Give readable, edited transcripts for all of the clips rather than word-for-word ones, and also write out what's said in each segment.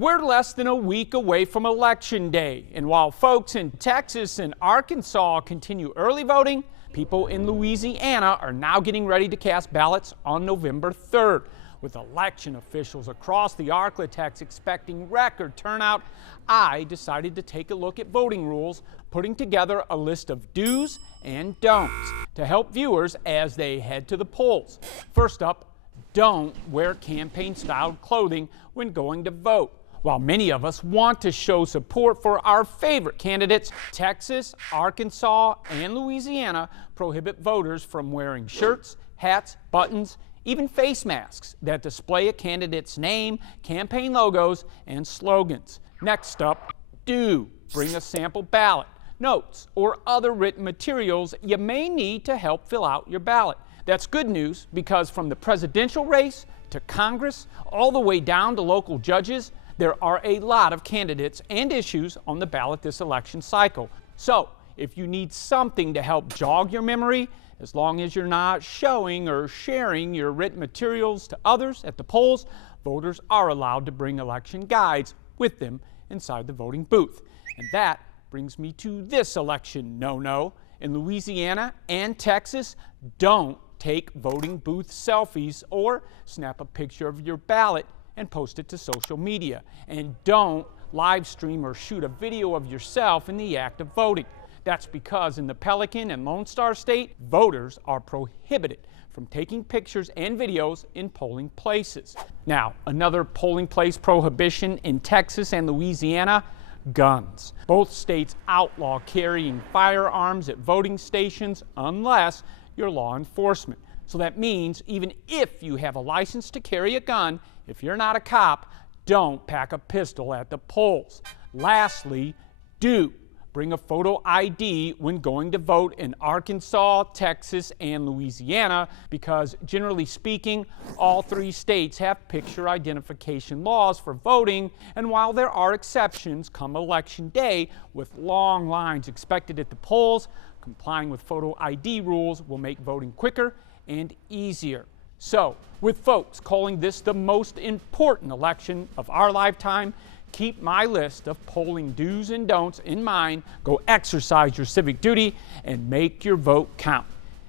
We're less than a week away from Election Day, and while folks in Texas and Arkansas continue early voting, people in Louisiana are now getting ready to cast ballots on November 3rd. With election officials across the Arklatex expecting record turnout, I decided to take a look at voting rules, putting together a list of do's and don'ts to help viewers as they head to the polls. First up, don't wear campaign-styled clothing when going to vote. While many of us want to show support for our favorite candidates, Texas, Arkansas, and Louisiana prohibit voters from wearing shirts, hats, buttons, even face masks that display a candidate's name, campaign logos, and slogans. Next up, do bring a sample ballot, notes, or other written materials you may need to help fill out your ballot. That's good news because from the presidential race to Congress, all the way down to local judges, there are a lot of candidates and issues on the ballot this election cycle. So, if you need something to help jog your memory, as long as you're not showing or sharing your written materials to others at the polls, voters are allowed to bring election guides with them inside the voting booth. And that brings me to this election no-no. In Louisiana and Texas, don't take voting booth selfies or snap a picture of your ballot and post it to social media. And don't live stream or shoot a video of yourself in the act of voting. That's because in the Pelican and Lone Star State, voters are prohibited from taking pictures and videos in polling places. Now, another polling place prohibition in Texas and Louisiana, guns. Both states outlaw carrying firearms at voting stations unless you're law enforcement. So that means even if you have a license to carry a gun, if you're not a cop, don't pack a pistol at the polls. Lastly, do bring a photo ID when going to vote in Arkansas, Texas, and Louisiana because, generally speaking, all three states have picture identification laws for voting, and while there are exceptions come Election Day with long lines expected at the polls, complying with photo ID rules will make voting quicker and easier. So, with folks calling this the most important election of our lifetime, keep my list of polling do's and don'ts in mind, go exercise your civic duty, and make your vote count.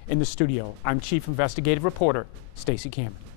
In the studio, I'm Chief Investigative Reporter Stacey Cameron.